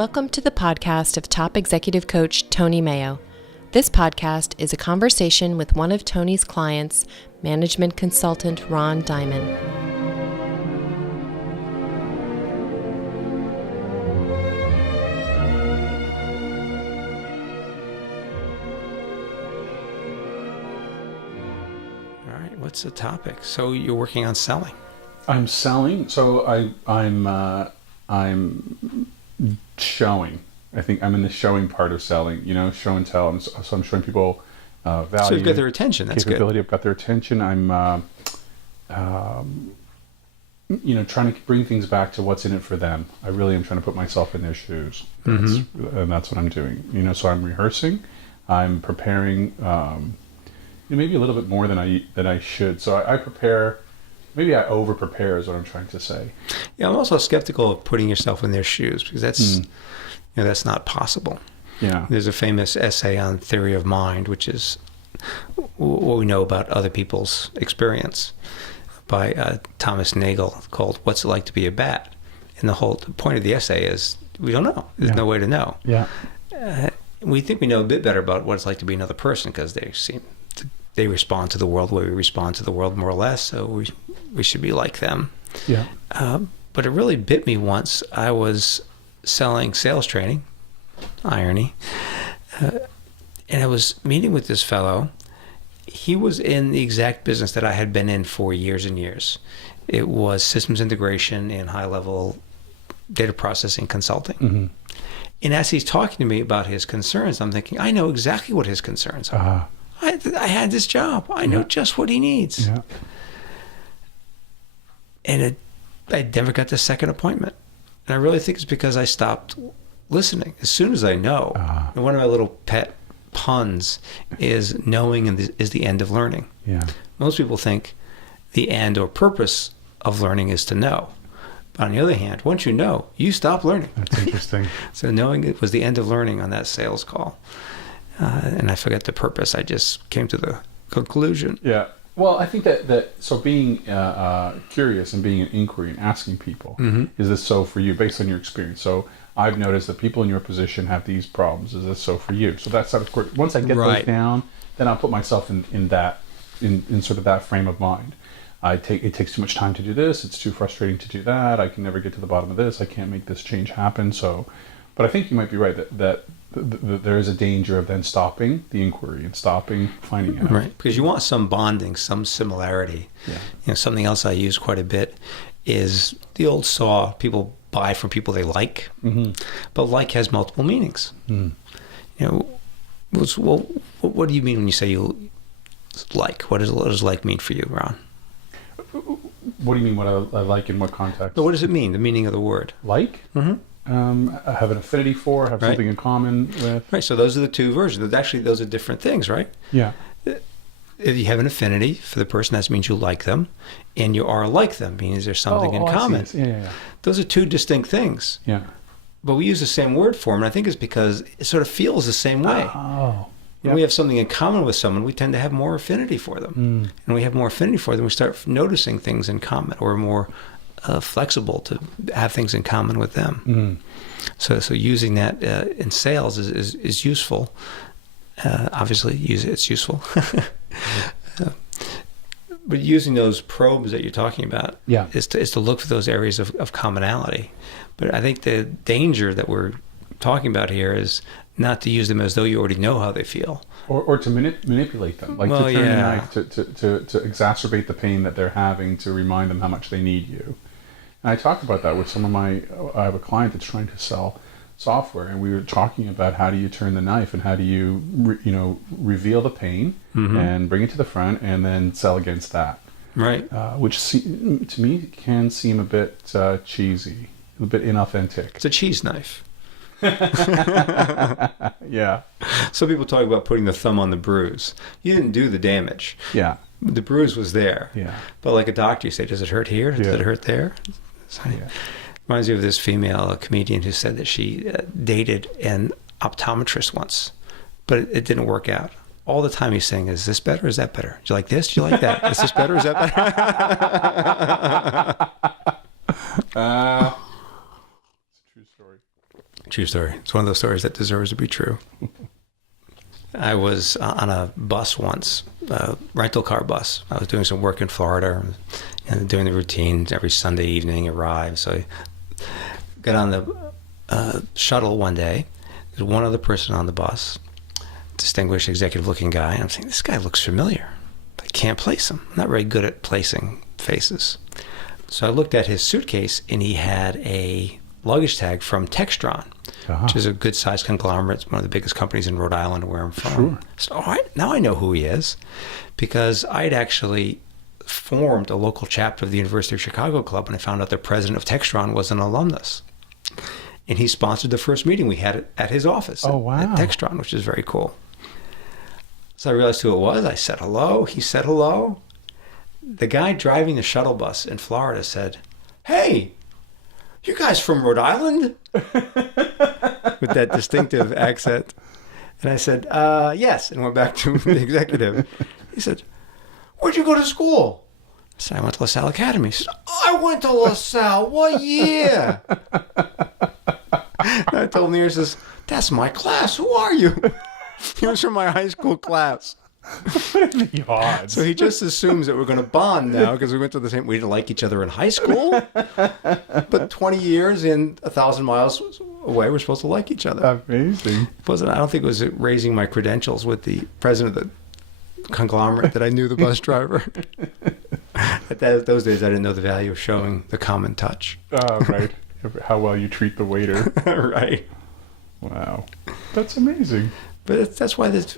Welcome to the podcast of top executive coach Tony Mayo. This podcast is a conversation with one of Tony's clients, management consultant Ron Dimon. All right, what's the topic? So you're working on selling. I'm selling, so I'm showing. I think I'm in the showing part of selling, show and tell. So I'm showing people value. So you've got their attention. That's capability. good. I've got their attention. I'm, trying to bring things back to what's in it for them. I really am trying to put myself in their shoes. And that's what I'm doing. So I'm rehearsing. I'm preparing, maybe a little bit more than I should. So I prepare. Maybe I over-prepare is what I'm trying to say. Yeah, I'm also skeptical of putting yourself in their shoes because that's not possible. Yeah. There's a famous essay on theory of mind, which is what we know about other people's experience, by Thomas Nagel, called "What's It Like to Be a Bat?" And the point of the essay is we don't know. There's no way to know. Yeah. We think we know a bit better about what it's like to be another person because they respond to the world the way we respond to the world, more or less. So we should be like them. Yeah. But it really bit me once. I was selling sales training, irony, and I was meeting with this fellow. He was in the exact business that I had been in for years and years. It was systems integration and high-level data processing consulting. Mm-hmm. And as he's talking to me about his concerns, I'm thinking, I know exactly what his concerns are. I had this job. I know just what he needs. Yeah. And I never got the second appointment. And I really think it's because I stopped listening. As soon as I know, and one of my little pet puns is knowing is the end of learning. Yeah. Most people think the end or purpose of learning is to know. But on the other hand, once you know, you stop learning. That's interesting. So knowing it was the end of learning on that sales call. And I forget the purpose. I just came to the conclusion. Yeah. Well, I think that so being curious and being an inquiry and asking people, is this so for you based on your experience? So I've noticed that people in your position have these problems. Is this so for you? So that's of course, once I get those down, then I'll put myself in sort of that frame of mind. It takes too much time to do this. It's too frustrating to do that. I can never get to the bottom of this. I can't make this change happen. So, but I think you might be right that there is a danger of then stopping the inquiry and finding out. Right, because you want some bonding, some similarity. Yeah. Something else I use quite a bit is the old saw, people buy from people they like, but like has multiple meanings. Well, what do you mean when you say you like? What does like mean for you, Ron? What do you mean what I like in what context? So what does it mean, the meaning of the word? Like? I have an affinity for, have something in common with. Right, so those are the two versions. Actually, those are different things, right? Yeah. If you have an affinity for the person, that means you like them, and you are like them, means there's something in common. Yeah. Those are two distinct things. Yeah. But we use the same word for them, and I think it's because it sort of feels the same way. When we have something in common with someone, we tend to have more affinity for them. And when we have more affinity for them, we start noticing things in common, or more flexible to have things in common with them. So using that in sales is useful. Obviously, it's useful. But using those probes that you're talking about is to look for those areas of commonality. But I think the danger that we're talking about here is not to use them as though you already know how they feel. Or to manipulate them, to turn the knife, to exacerbate the pain that they're having, to remind them how much they need you. And I talked about that with I have a client that's trying to sell software, and we were talking about how do you turn the knife and how do you, reveal the pain and bring it to the front and then sell against that. Right. Which to me can seem a bit cheesy, a bit inauthentic. It's a cheese knife. Yeah. Some people talk about putting the thumb on the bruise. You didn't do the damage. Yeah. The bruise was there. Yeah. But like a doctor, you say, does it hurt here? Does it hurt there? Reminds me of this female comedian who said that she dated an optometrist once, but it didn't work out. All the time he's saying, is this better or is that better? Do you like this? Do you like that? Is this better or is that better? It's a true story. True story. It's one of those stories that deserves to be true. I was on a bus once, a rental car bus. I was doing some work in Florida and doing the routine every Sunday evening, arrive. So I got on the shuttle one day. There's one other person on the bus, distinguished executive-looking guy. And I'm thinking, this guy looks familiar. I can't place him. I'm not very good at placing faces. So I looked at his suitcase, and he had a luggage tag from Textron, which is a good-sized conglomerate. It's one of the biggest companies in Rhode Island where I'm from. Sure. So now I know who he is, because I'd actually formed a local chapter of the University of Chicago Club, and I found out the president of Textron was an alumnus. And he sponsored the first meeting we had at his office at Textron, which is very cool. So I realized who it was. I said hello. He said hello. The guy driving the shuttle bus in Florida said, "Hey, you guys from Rhode Island?" With that distinctive accent. And I said, yes, and went back to the executive. He said, "Where'd you go to school?" I said, "I went to LaSalle Academy." He said, "I went to LaSalle. What year?" And I told him, he says, "That's my class. Who are you?" He was from my high school class. What are the odds? So he just assumes that we're going to bond now because we went to the same. We didn't like each other in high school, but 20 years and 1,000 miles away, we're supposed to like each other. Amazing. It wasn't. I don't think it was raising my credentials with the president of the conglomerate that I knew the bus driver. At those days, I didn't know the value of showing the common touch. Right. How well you treat the waiter. Right. Wow. That's amazing. But that's why this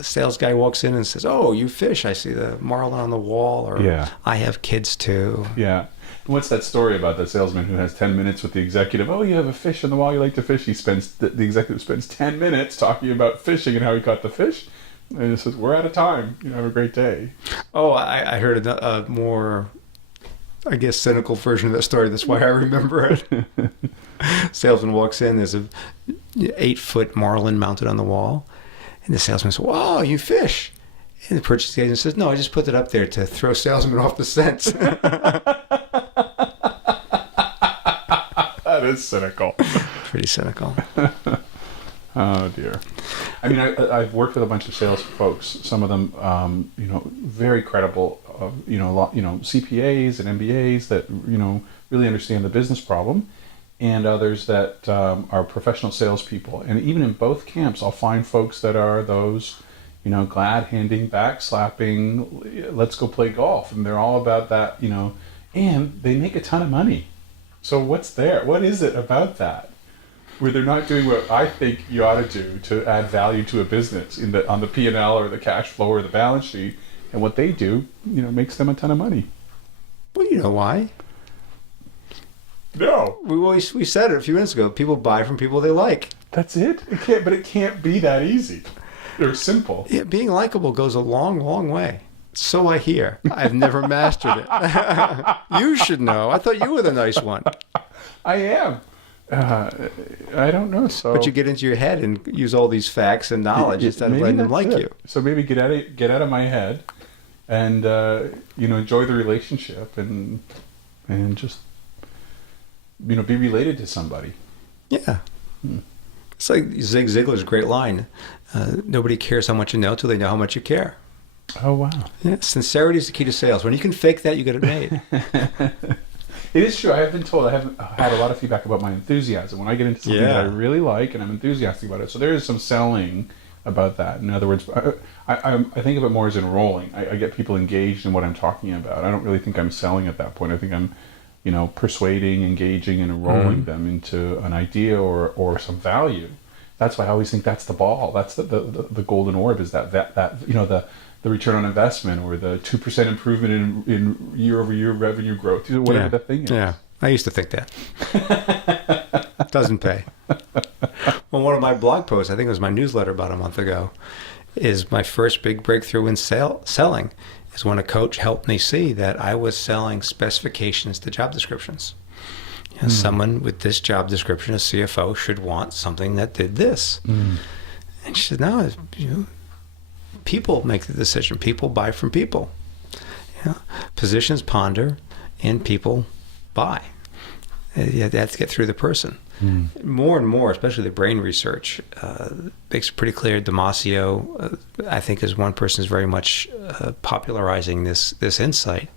sales guy walks in and says, "Oh, you fish. I see the marlin on the wall," or "I have kids too." Yeah. What's that story about the salesman who has 10 minutes with the executive? "Oh, you have a fish on the wall. You like to fish." The executive spends 10 minutes talking about fishing and how he caught the fish. And he says, "We're out of time. Have a great day." Oh, I heard a more, I guess, cynical version of that story. That's why I remember it. Salesman walks in. There's a 8-foot marlin mounted on the wall. And the salesman says, "Wow, you fish." And the purchasing agent says, "No, I just put it up there to throw salesmen off the scent." That is cynical. Pretty cynical. Oh, dear. I mean, I've worked with a bunch of sales folks. Some of them, very credible, CPAs and MBAs that, really understand the business problem. And others that are professional salespeople. And even in both camps, I'll find folks that are those, glad-handing, back-slapping, let's go play golf. And they're all about that, and they make a ton of money. So what's there? What is it about that? Where they're not doing what I think you ought to do to add value to a business on the P&L or the cash flow or the balance sheet. And what they do, makes them a ton of money. Well, you know why? No. We said it a few minutes ago. People buy from people they like. That's it? It can't be that easy. They're simple. Yeah, being likable goes a long, long way. So I hear. I've never mastered it. You should know. I thought you were the nice one. I am. I don't know. So, but you get into your head and use all these facts and knowledge instead of letting them like you. So maybe get out of my head, and enjoy the relationship and just be related to somebody. Yeah. It's like Zig Ziglar's great line. Nobody cares how much you know till they know how much you care. Oh, wow. Yeah, sincerity is the key to sales. When you can fake that, you get it made. It is true. I have been told, I haven't had a lot of feedback about my enthusiasm. When I get into something that I really like and I'm enthusiastic about it. So there is some selling about that. In other words, I think of it more as enrolling. I get people engaged in what I'm talking about. I don't really think I'm selling at that point. I think I'm persuading, engaging, and enrolling them into an idea or some value. That's why I always think that's the ball. That's the golden orb, is that the return on investment or the 2% improvement in year-over-year revenue growth, whatever the thing is. Yeah, I used to think that. Doesn't pay. Well, one of my blog posts, I think it was my newsletter about a month ago, is my first big breakthrough in selling is when a coach helped me see that I was selling specifications to job descriptions. Someone with this job description, a CFO, should want something that did this. And she said, "No, people make the decision. People buy from people. Positions ponder and people buy." You have to get through the person. More and more, especially the brain research, makes it pretty clear. Damasio, I think, is one person who's very much popularizing this insight.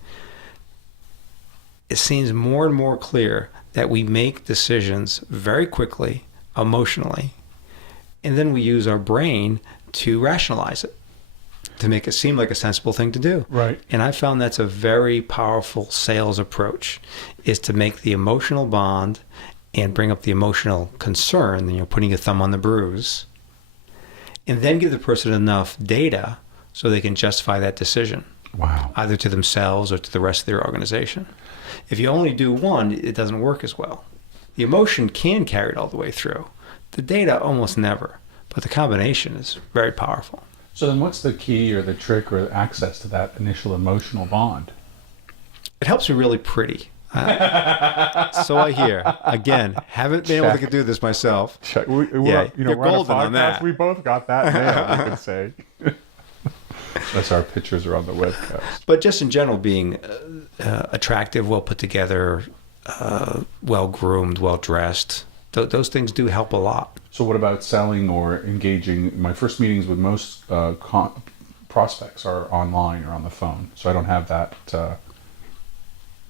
It seems more and more clear that we make decisions very quickly, emotionally, and then we use our brain to rationalize it, to make it seem like a sensible thing to do. Right. And I found that's a very powerful sales approach, is to make the emotional bond and bring up the emotional concern, putting a thumb on the bruise, and then give the person enough data so they can justify that decision. Wow. Either to themselves or to the rest of their organization. If you only do one, it doesn't work as well. The emotion can carry it all the way through. The data almost never, but the combination is very powerful. So then what's the key or the trick or access to that initial emotional bond? It helps me really pretty. So I hear. Again, haven't been able to do this myself. Check. You're golden on that. We both got that nailed, you could say. That's our pictures are on the webcast. But just in general, being attractive, well put together, well groomed, well dressed, those things do help a lot. So what about selling or engaging? My first meetings with most prospects are online or on the phone, so I don't have that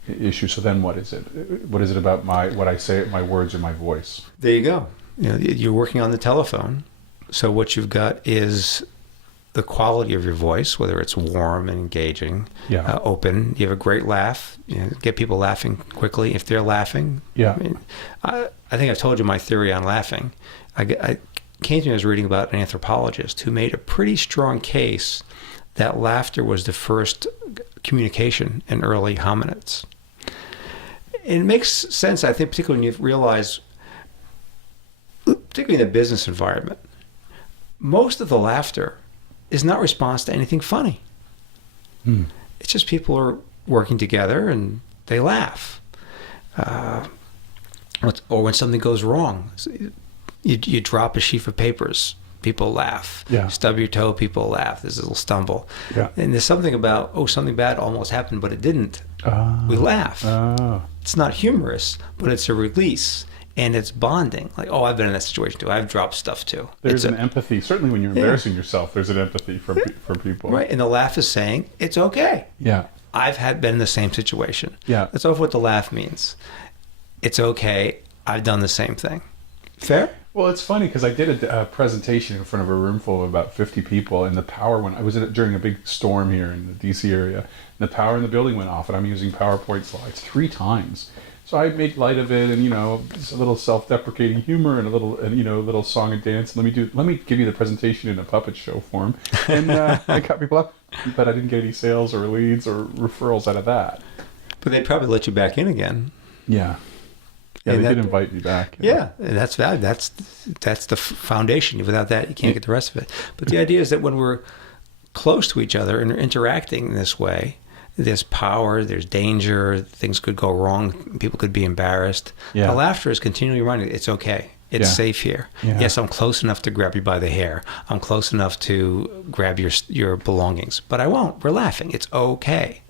issue. So then what is it? What is it about what I say, my words or my voice? There you go. You're working on the telephone, so what you've got is the quality of your voice, whether it's warm and engaging, open. You have a great laugh. Get people laughing quickly if they're laughing. Yeah. I think I've told you my theory on laughing. I came to me, I was reading about an anthropologist who made a pretty strong case that laughter was the first communication in early hominids. And it makes sense, I think, particularly when you realize, particularly in the business environment, most of the laughter is not response to anything funny. It's just people are working together and they laugh. Or when something goes wrong, you drop a sheaf of papers, people laugh. Yeah. You stub your toe, people laugh. There's a little stumble. Yeah. And there's something about, something bad almost happened, but it didn't. We laugh. It's not humorous, but it's a release. And it's bonding. Like, I've been in that situation too. I've dropped stuff too. There's an empathy. Certainly when you're embarrassing yourself, there's an empathy for people. Right. And the laugh is saying, it's okay. Yeah. I've been in the same situation. Yeah. That's all what the laugh means. It's okay. I've done the same thing. Fair? Well, it's funny because I did a presentation in front of a room full of about 50 people, and the power went. I was during a big storm here in the D.C. area, and the power in the building went off, and I'm using PowerPoint slides 3 times. So I made light of it, and it's a little self-deprecating humor, and a little song and dance. Let me give you the presentation in a puppet show form, and I cut people up, but I didn't get any sales or leads or referrals out of that. But they'd probably let you back in again. Yeah. Yeah, they did invite me back. Yeah, and that's valid. That's the foundation. Without that, you can't get the rest of it. But the idea is that when we're close to each other and are interacting in this way, there's power, there's danger, things could go wrong, people could be embarrassed. Yeah. The laughter is continually reminding you, it's okay. It's safe here. Yeah. Yes, I'm close enough to grab you by the hair. I'm close enough to grab your belongings. But I won't. We're laughing. It's okay.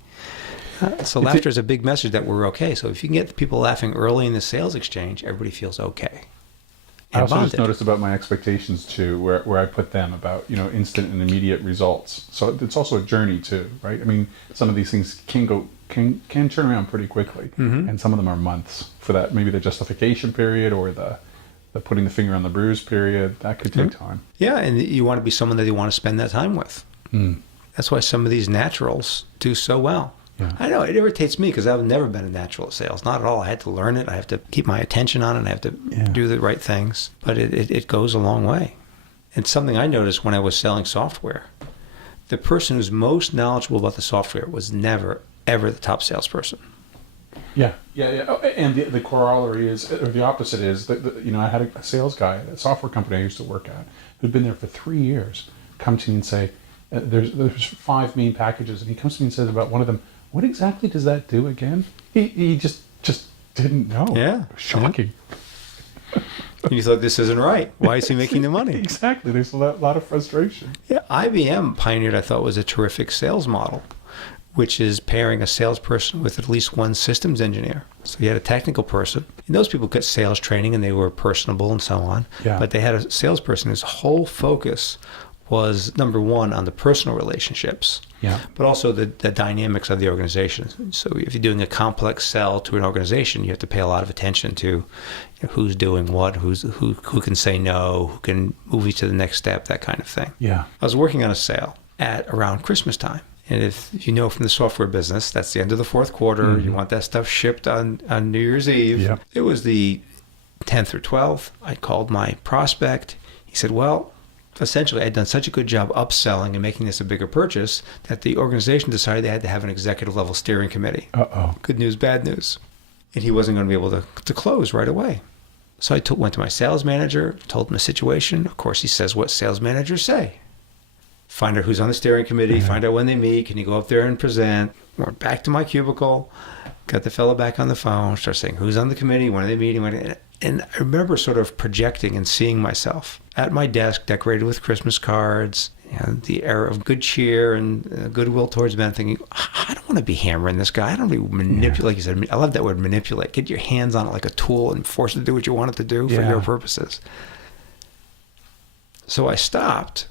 So laughter is a big message that we're okay. So if you can get the people laughing early in the sales exchange, everybody feels okay. I also just noticed about my expectations too, where I put them about instant and immediate results. So it's also a journey too, right? I mean, some of these things can turn around pretty quickly, and some of them are months for that. Maybe the justification period or the putting the finger on the bruise period. That could take time. Yeah, and you want to be someone that you want to spend that time with. That's why some of these naturals do so well. Yeah. I know, it irritates me because I've never been a natural at sales. Not at all. I had to learn it. I have to keep my attention on it. I have to do the right things. But it goes a long way. It's something I noticed when I was selling software. The person who's most knowledgeable about the software was never, ever the top salesperson. Yeah. Oh, and the corollary is, or the opposite is, that I had a sales guy at a software company I used to work at who'd been there for 3 years come to me and say, there's 5 main packages, and he comes to me and says about one of them, what exactly does that do again? He just didn't know. Yeah. Shocking. And you thought, this isn't right. Why is he making the money? Exactly. There's a lot of frustration. Yeah. IBM pioneered, I thought, was a terrific sales model which is pairing a salesperson with at least one systems engineer. So you had a technical person, and those people got sales training and they were personable and so on. Yeah. But they had a salesperson whose whole focus was, number one, on the personal relationships, but also the dynamics of the organization. So if you're doing a complex sell to an organization, you have to pay a lot of attention to who's doing what, who can say no, who can move you to the next step, that kind of thing. Yeah. I was working on a sale at around Christmas time. And if you know from the software business, that's the end of the fourth quarter. Mm-hmm. You want that stuff shipped on New Year's Eve. Yep. It was the 10th or 12th. I called my prospect. He said, well, essentially, I'd done such a good job upselling and making this a bigger purchase that the organization decided they had to have an executive level steering committee. Uh-oh. Good news, bad news. And he wasn't going to be able to close right away. So I went to my sales manager, told him the situation. Of course, he says what sales managers say. Find out who's on the steering committee, find out when they meet, can you go up there and present? Went back to my cubicle, got the fellow back on the phone, started saying who's on the committee, when are they meeting? And I remember sort of projecting and seeing myself at my desk, decorated with Christmas cards, the air of good cheer and goodwill towards men, thinking, I don't want to be hammering this guy. I don't want to manipulate. Like you said, I love that word, manipulate. Get your hands on it like a tool and force it to do what you want it to do for your purposes. So I stopped.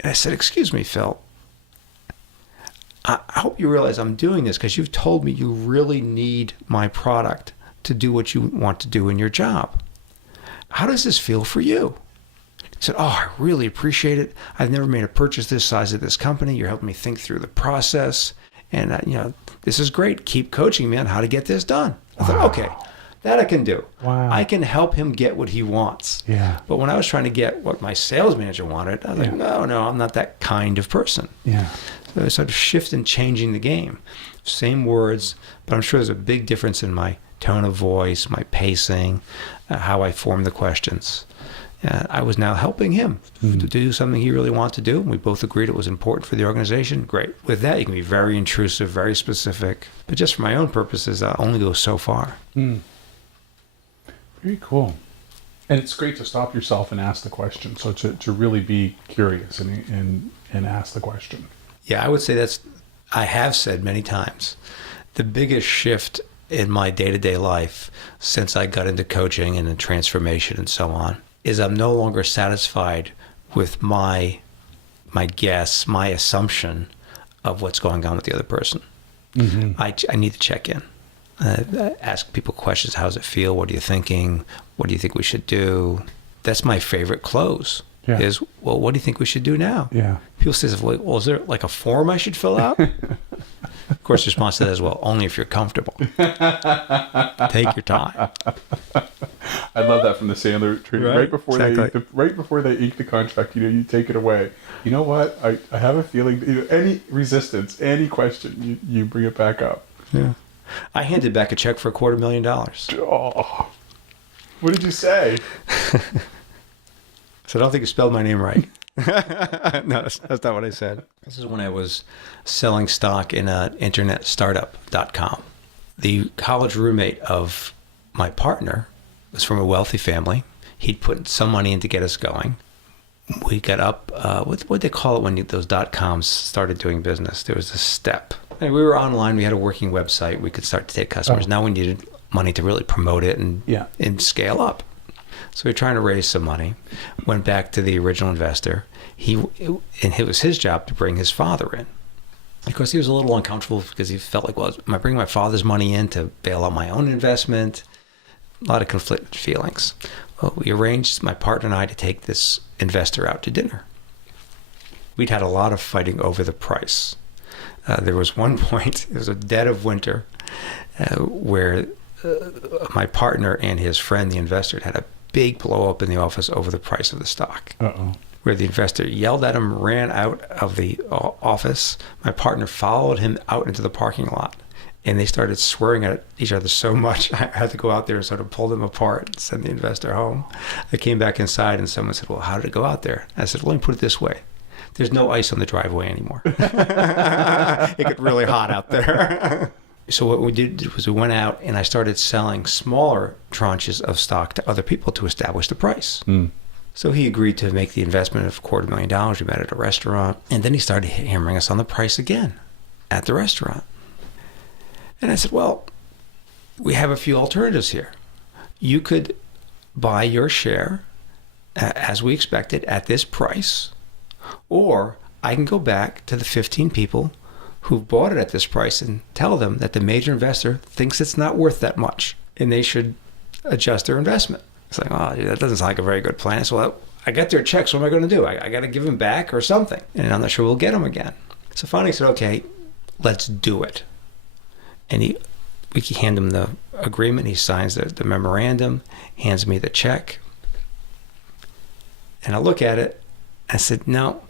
And I said, excuse me, Phil, I hope you realize I'm doing this because you've told me you really need my product to do what you want to do in your job. How does this feel for you? He said, oh, I really appreciate it. I've never made a purchase this size at this company. You're helping me think through the process. And, this is great. Keep coaching me on how to get this done. I thought, okay. That I can do. Wow. I can help him get what he wants. Yeah. But when I was trying to get what my sales manager wanted, I was like, no, I'm not that kind of person. Yeah. So I sort of shift and changing the game. Same words, but I'm sure there's a big difference in my tone of voice, my pacing, how I form the questions. I was now helping him to do something he really wanted to do. We both agreed it was important for the organization. Great. With that, you can be very intrusive, very specific. But just for my own purposes, I only go so far. Mm. Very cool. And it's great to stop yourself and ask the question. So to really be curious and ask the question. Yeah, I would say I have said many times, the biggest shift in my day-to-day life since I got into coaching and in transformation and so on is I'm no longer satisfied with my guess, my assumption of what's going on with the other person. Mm-hmm. I need to check in. Ask people questions. How does it feel? What are you thinking? What do you think we should do? That's my favorite close. Yeah. Is, well, what do you think we should do now? Yeah. People say, well, is there like a form I should fill out? Of course, the response to that is, well, only if you're comfortable. Take your time. I love that from the Sandler training. Right before they ink the contract, you take it away. You know what? I have a feeling any resistance, any question, you bring it back up. Yeah. I handed back a check for $250,000. Oh, what did you say? So I don't think you spelled my name right. No, that's not what I said. This is when I was selling stock in internetstartup.com. The college roommate of my partner was from a wealthy family. He'd put some money in to get us going. We got up, what did they call it when those .coms started doing business? There was a step. And we were online. We had a working website. We could start to take customers. Now we needed money to really promote it and scale up. So we were trying to raise some money. Went back to the original investor. It was his job to bring his father in. Of course, he was a little uncomfortable because he felt like, well, am I bringing my father's money in to bail out my own investment? A lot of conflicted feelings. Well, we arranged, my partner and I, to take this investor out to dinner. We'd had a lot of fighting over the price. There was one point, it was a dead of winter, where my partner and his friend, the investor, had a big blow up in the office over the price of the stock. Uh-oh. Where the investor yelled at him, ran out of the office. My partner followed him out into the parking lot, and they started swearing at each other so much, I had to go out there and sort of pull them apart and send the investor home. I came back inside, and someone said, well, how did it go out there? I said, well, let me put it this way. There's no ice on the driveway anymore. It got really hot out there. So what we did was we went out and I started selling smaller tranches of stock to other people to establish the price. Mm. So he agreed to make the investment of $250,000. We met at a restaurant. And then he started hammering us on the price again. at the restaurant. And I said, well, we have a few alternatives here. You could buy your share as we expected at this price, or I can go back to the 15 people who bought it at this price and tell them that the major investor thinks it's not worth that much and they should adjust their investment. It's like, oh, that doesn't sound like a very good plan. So well, I got their checks. What am I going to do? I got to give them back or something. And I'm not sure we'll get them again. So finally I said, okay, let's do it. And we hand him the agreement. He signs the memorandum, hands me the check. And I look at it. I said, no,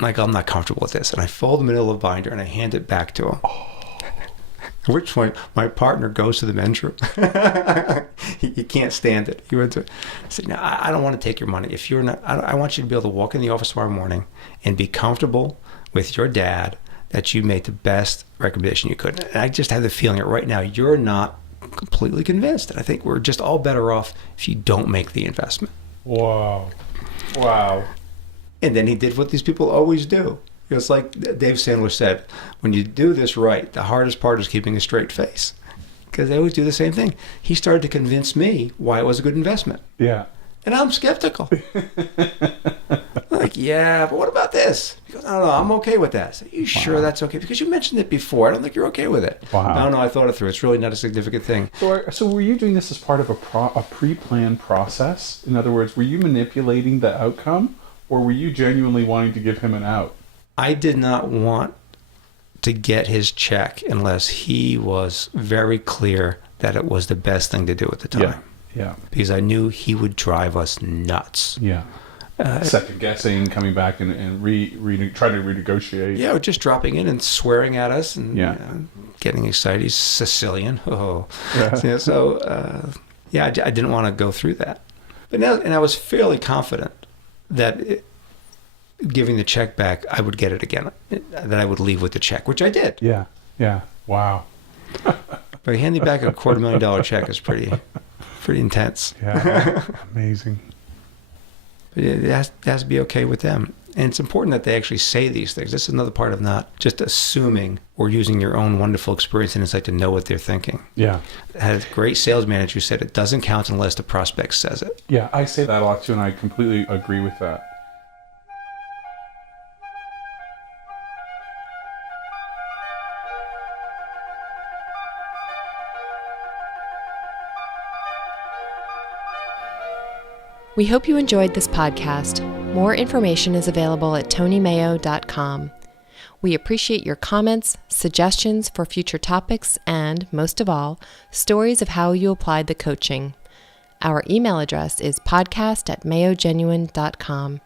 Michael, I'm not comfortable with this. And I fold the middle of the binder and I hand it back to him. At which point, my partner goes to the men's room. he can't stand it. He went to. I said, no, I don't want to take your money. If you're not, I want you to be able to walk in the office tomorrow morning and be comfortable with your dad that you made the best recommendation you could. And I just have the feeling that right now you're not completely convinced. And I think we're just all better off if you don't make the investment. Wow. And then he did what these people always do. It's like Dave Sandler said, when you do this right, the hardest part is keeping a straight face. Because they always do the same thing. He started to convince me why it was a good investment. Yeah. And I'm skeptical. Like, yeah, but what about this? He goes, no, I'm okay with that. I said, you sure that's okay? Because you mentioned it before. I don't think you're okay with it. Wow. No, I thought it through. It's really not a significant thing. So were you doing this as part of a pre-planned process? In other words, were you manipulating the outcome, or were you genuinely wanting to give him an out? I did not want to get his check unless he was very clear that it was the best thing to do at the time. Yeah. Because I knew he would drive us nuts. Yeah. Second guessing, coming back and trying to renegotiate. Yeah, just dropping in and swearing at us and getting excited. He's Sicilian. Oh. Yeah. So, I didn't want to go through that. But now, and I was fairly confident that giving the check back, I would get it again. That I would leave with the check, which I did. Yeah. Wow. But handing back a $250,000 check is pretty intense. Yeah. Amazing. But it has to be okay with them. And it's important that they actually say these things. This is another part of not just assuming or using your own wonderful experience and insight to know what they're thinking. Yeah. I had a great sales manager who said it doesn't count unless the prospect says it. Yeah, I say that a lot too, and I completely agree with that. We hope you enjoyed this podcast. More information is available at tonymayo.com. We appreciate your comments, suggestions for future topics, and, most of all, stories of how you applied the coaching. Our email address is podcast@mayogenuine.com.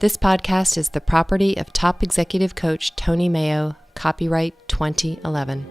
This podcast is the property of top executive coach Tony Mayo, copyright 2011.